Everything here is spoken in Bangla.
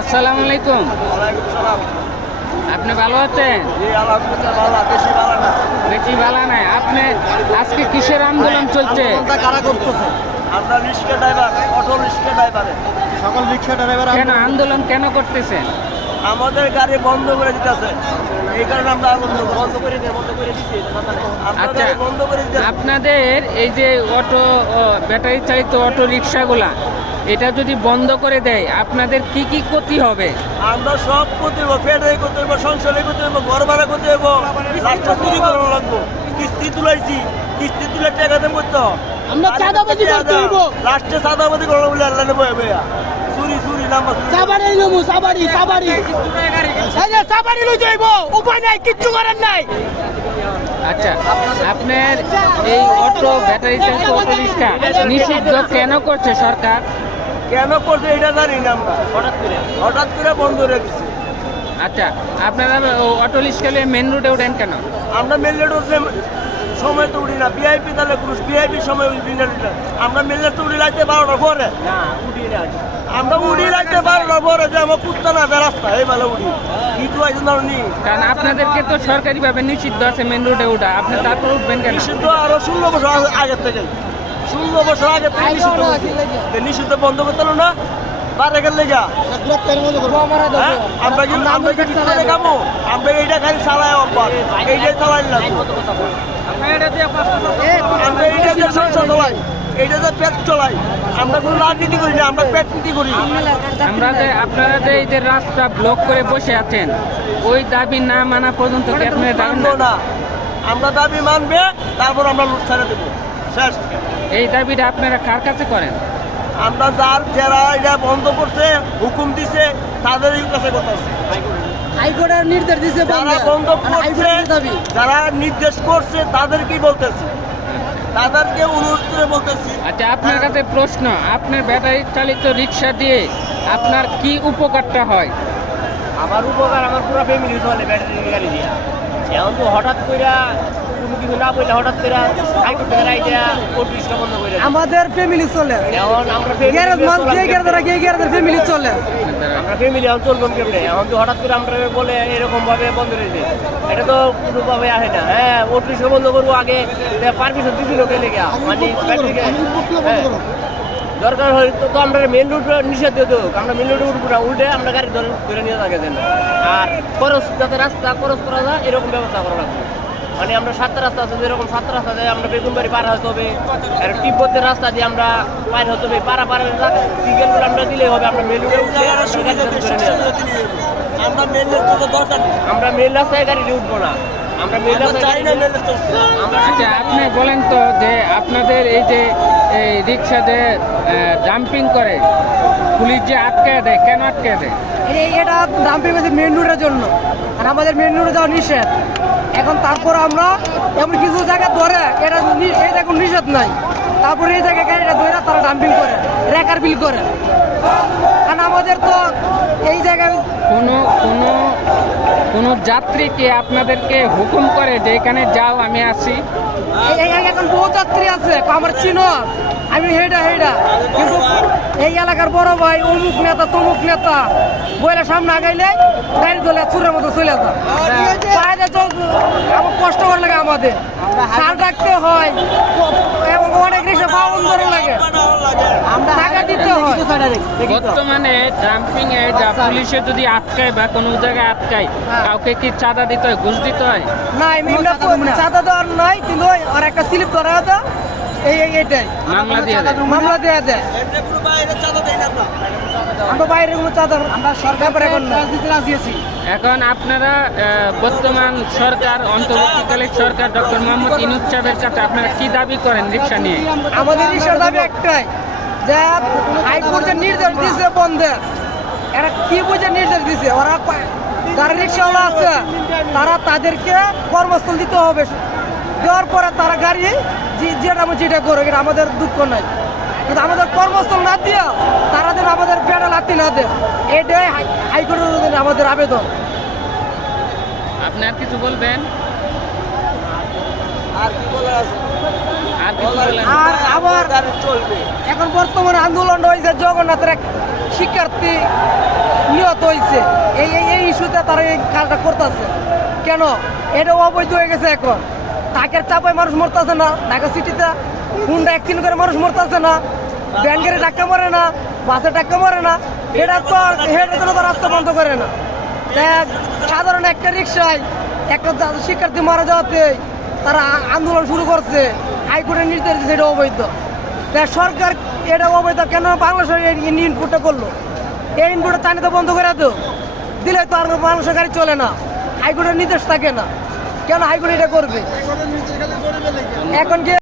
আসসালামু আলাইকুম। ওয়ালাইকুম সালাম আপনি ভালো আছেন? জি আলহামদুলিল্লাহ ভালো বেশি ভালো বেশি ভালো নাই আপনি আজকে কিসের আন্দোলন চলছে? আন্দোলনটা কারা করতেছে? আমরা রিক্সা ড্রাইভার অটো রিক্সা ড্রাইভারে। সকল রিক্সা ড্রাইভার কেন আন্দোলন কেন করতেছেন? আমাদের গাড়ি বন্ধ করে দিতেছে। এই কারণে আমরা বন্ধ বন্ধ করে দিয়ে বন্ধ করে দিচ্ছি আচ্ছা বন্ধ করে দিতেছি। আপনাদের এই যে অটো ও, ব্যাটারি চালিত অটো রিক্সাগুলা এটা যদি বন্ধ করে দেয় আপনাদের কি কি ক্ষতি হবে? আমরা সব করতে হইব ফেডারে করতে হইব সংসারে করতে হইব ঘর ভাড়া করতে হইব লাস্টটা চুরি করানো লাগবো কিস্তি তুলাইছি কিস্তি তুলে টাকা দেবো তো আমরা চাঁদাবাজি করতে। লাস্টে চাঁদাবাজি করানো বলে আল্লাহ নেব ভাইয়া। চুরি চুরি নাম্বার সাবারি লমু সাবারি সাবারি এই যে সাবারি লই যাইব উপায় নাই কিচ্ছু করার নাই। আচ্ছা আপনার এই অটো ব্যাটারি চালিত অটো রিক্সা নিষিদ্ধ কেন করছে সরকার? কেন করছে এটা জানি না আমরা। হঠাৎ করে? হঠাৎ করে বন্ধ দিচ্ছে আচ্ছা আপনারা অটো রিক্সা মেন রুটে উঠেন কেন? আমরা মেললেট উঠলে সময় তো উঠি না। ভিআইপি তাহলে ক্রুশ ভিআইপি সময় উঠি না না। আমরা মেললেট তো উঠি লাগতে বারোটার পরে। আমরা উঠি লাগতে বারোটার পরে যে আমার কুত্তা না রাস্তা এই বেলা উঠি। কিছু আছে না নি? কারণ আপনাদেরকে তো সরকারিভাবে নিষিদ্ধ আছে মেন রুটে উঠা। আপনি তারপর উঠবেন কেন? নিষিদ্ধ আরও ষোলো বছর আগের থেকে ষোলো বছর আগে থেকে নিষিদ্ধ নিষিদ্ধ বন্ধ করতে হলো না? বারে গেল লেগা। হ্যাঁ? আমরা কি আমরা কি আমরা এইটা খালি চালাই অব্বাস এইটাই চালাই লাগবো। আমরা এইটা দিয়ে সংসার চলাই। পেট আমরা কোনো রাজনীতি করি না আমরা পেট নীতি করি। আমরা যে আপনারা যে এই যে রাস্তা ব্লক করে বসে আছেন ওই দাবি না মানা পর্যন্ত কি আপনারা না? না। আমরা দাবি মানবে তারপর আমরা লুট ছাড়া দেবো। শেষ। এই দাবিটা আপনারা কার কাছে করেন? আমরা যার যারা এটা বন্ধ করছে হুকুম দিছে তাদেরই কাছে কথা আছে। হাইকোর্টের নির্দেশ দিছে যারা বন্ধ। করছে যারা নির্দেশ করছে তাদেরকেই বলতেছি। তাদেরকে অনুরোধ করে বলতেছি। আচ্ছা আপনার কাছে প্রশ্ন আপনার ব্যাটারি চালিত রিক্সা দিয়ে আপনার কি উপকারটা হয়? আমার উপকার আমার পুরো ফ্যামিলি চলে ব্যাটারি গাড়ি দিয়ে। এখন তো হঠাৎ করে কোনো কিছু না বললে হঠাৎ করে হাইকোর্ট থেকে রায় দেয়া কোর্ট রিক্সা বন্ধ করে আমাদের ফ্যামিলি চলে। এখন আমরা গ্যারেজ মান যে গ্যারেজ রাখে গ্যারেজের ফ্যামিলি চলে। আমরা ফ্যামিলি এখন চলবো কেমনে? এখন তো হঠাৎ করে আমরা বলে এরকম ভাবে বন্ধ রয়েছে এটা তো কোনোভাবে আসে না। হ্যাঁ কোর্ট রিক্সা বন্ধ করব আগে পারমিশন দিছিল কে লেগে মানে হ্যাঁ। দরকার হয় তো তো আমরা মেন রুট নিষেধ দিয়ে দেবো। আমরা মেন রুটে উঠবো না উল্টে আমরা গাড়ি ধরে ধরে নিয়ে থাকে দেন আর খরচ যাতে রাস্তা খরচ করা যায় এরকম ব্যবস্থা করা লাগবে। মানে আমরা সাতটা রাস্তা আছে যেরকম সাতটা রাস্তা দিয়ে আমরা বেগুনবাড়ি পার হতে হবে আর তিব্বতের রাস্তা দিয়ে আমরা পার হতে হবে। পারা পার সিগেলগুলো আমরা দিলেই হবে আমরা মেন আমরা মেলে তো দরকার নেই। আমরা মেন রাস্তায় গাড়ি উঠবো না। আমরা মেন রাস্তায় আচ্ছা আপনি বলেন তো যে আপনাদের এই যে এই রিক্সা যে জাম্পিং করে পুলিশ যে আটকে দেয় কেন আটকে দেয়? এই এটা ডাম্পিং হয়েছে মেন রোডের জন্য। আর আমাদের মেন রোডে যাওয়া নিষেধ। এখন তারপর আমরা এমন কিছু জায়গা ধরে এটা এই দেখুন নিষেধ নাই। তারপরে এই জায়গায় গাড়িটা ধরে তারা ডাম্পিং করে রেকার বিল করে। কারণ আমাদের তো এই জায়গায় কোনো কোনো কোনো যাত্রীকে আপনাদেরকে হুকুম করে যে এখানে যাও আমি আসি। এই- এই এই এখন বহু যাত্রী আছে আমার চিনো। আমি হেডা হেডা কিন্তু এই এলাকার বড় ভাই অমুক নেতা তমুক নেতা। বইলে সামনে আগাইলে গাড়ি দলে চুরের মতো চলে যা বাইরে তো কষ্ট করে লাগে আমাদের। সার রাখতে হয় এবং অনেক রিক্সা পাওয়া ধরে লাগে। টাকা দিতে হয়। বর্তমানে জাম্পিং এ যা পুলিশে যদি আটকায় বা কোনো জায়গায় আটকায় হ্যাঁ। কাউকে কি চাঁদা দিতে হয় ঘুষ দিতে হয়? না। চাঁদা দেওয়ার নাই কিন্তু আর একটা স্লিপ ধরা দেয় এই এই- এইটাই। মামলা দিয়ে দেয়। মামলা দেওয়া দেয়। এমনি কোনো বাইরে চাঁদা দেয় না আমরা আমরা বাইরে কোনো চাদর আমরা সরকার এখন রাজনীতি রাজিয়েছি। এখন আপনারা বর্তমান সরকার অন্তর্বর্তীকালীন সরকার ডক্টর মোহাম্মদ ইনুস সাহেবের কাছে আপনারা কি দাবি করেন রিক্সা নিয়ে? আমাদের ঈশ্বর দাবি একটাই যে হাইকোর্ট যে নির্দেশ দিছে বন্ধের এরা কি বুঝে নির্দেশ দিছে ওরা যারা রিক্সাওয়ালা আছে তারা তাদেরকে কর্মস্থল দিতে হবে। দেওয়ার পরে তারা গাড়ি যে- যেটা আমি যেটা করো এটা আমাদের দুঃখ নাই। কিন্তু আমাদের কর্মস্থল না দিয়া তারা যেন আমাদের পেড়া লাতি না দেয়। এটাই হাই- হাইকোর্টের আমাদের আবেদন। আপনি আর কিছু বলবেন? আর কি বলার আছে? আর কিছু বলেন আর আবার গাড়ি চলবে এখন বর্তমানে আন্দোলন হয়েছে জগন্নাথের এক শিক্ষার্থী নিহত নিহত হয়েছে। এই এই এই ইস্যুতে তারা এই কাজটা করতেছে। কেন? এটা অবৈধ হয়ে গেছে এখন। টাকের চাপায় মানুষ মরতেছে না, ঢাকা সিটিতে হুন্ডা অ্যাক্সিডেন্ট করে মানুষ মরতেছে না ব্যাংকের টাকা মরে না, বাসে টাকা মরে না এটা তো হেঁটে তো রাস্তা বন্ধ করে না। সাধারণ একটা রিক্সায় একটা শিক্ষার্থী মারা যাওয়াতে তারা আন্দোলন শুরু করছে, হাইকোর্টের নির্দেশ দিচ্ছে এটা অবৈধ। দেখ, সরকার এটা অবৈধ কেন বাংলাদেশের এই ইনপুটটা করল? এই ইনপুটটা চাইনিতে বন্ধ করে তো দিলে তো আর মানুষের গাড়ি চলে না। হাইকোর্টের নির্দেশ থাকে না। কেন হাইকোর্ট এটা করবে? এখন কি